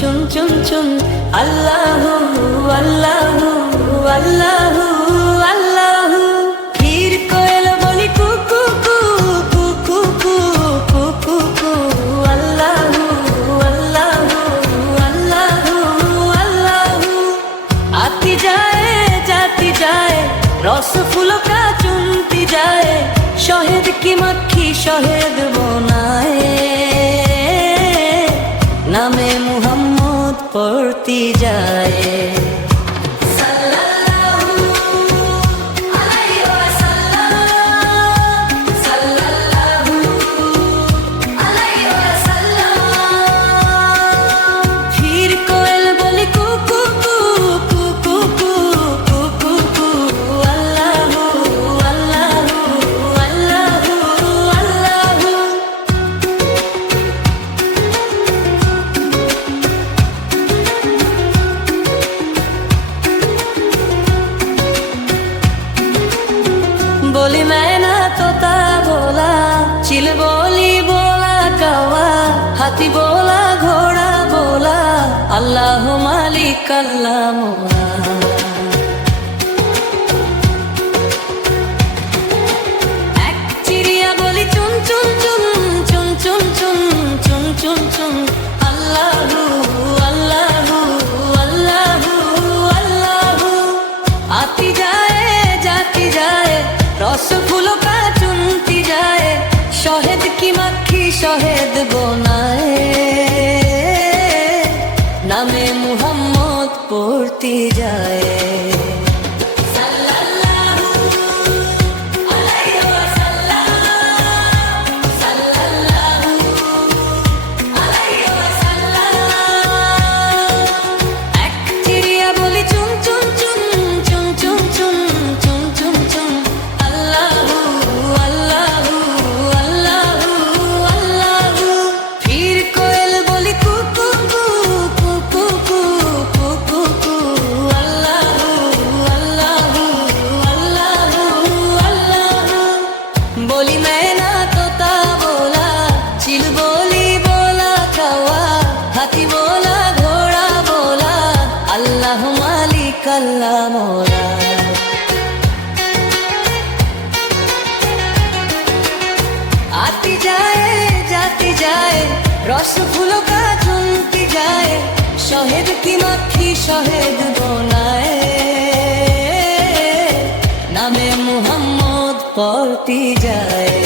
চুন চুন চুন আল্লাহু আল্লাহু আল্লাহু আল্লাহু। ক্ষীর কোয়েল বলি কুকু কু কুকু কু কুকু কু আল্লাহু আল্লাহু আল্লাহু আল্লাহু। আতি যায় জাতি যায় রস ফুলকা চুনতি যায় শহেদ কি মক্খি শহেদ বোনায় নামে মুহাম্মদ পড়তি যায়। बोली मैना तोता बोला चिल बोली बोला कौवा हाथी बोला घोड़ा बोला अल्लाह मालिक अल्लाह मौला। एक चिड़िया बोली चुन चुन चुन चुन चुन चुन चुन चुन चुन अल्लाहू अल्लाहू अल्लाहू अल्लाहू। आती जाए जाती जाए रस ফুলকা চুনতি যায় শহেদ কি মাখি শহেদ বোনায় নামে মুহাম্মদ পড়তি যায়। बोली मैना तोता बोला चिल बोली बोला कौवा हाथी बोला घोड़ा बोला अल्लाह मालिक अल्लाह मौला। आती जाए जाती जाए रस ফুলকা চুনতি যায় শহেদ কি মাখি শহেদ বোনায় নামে মুহাম্মদ পড়তি যায়।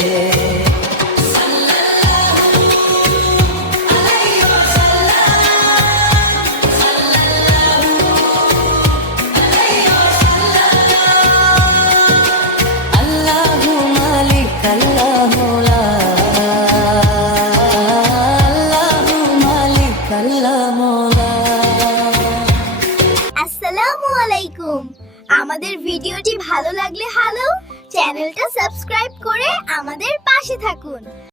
আল্লাহু মালিক আল্লাহ মৌলা আল্লাহু মালিক আল্লাহ মৌলা। আসসালামু আলাইকুম। আমাদের ভিডিওটি ভালো লাগলে চ্যানেলটা সাবস্ক্রাইব করে আমাদের পাশে থাকুন।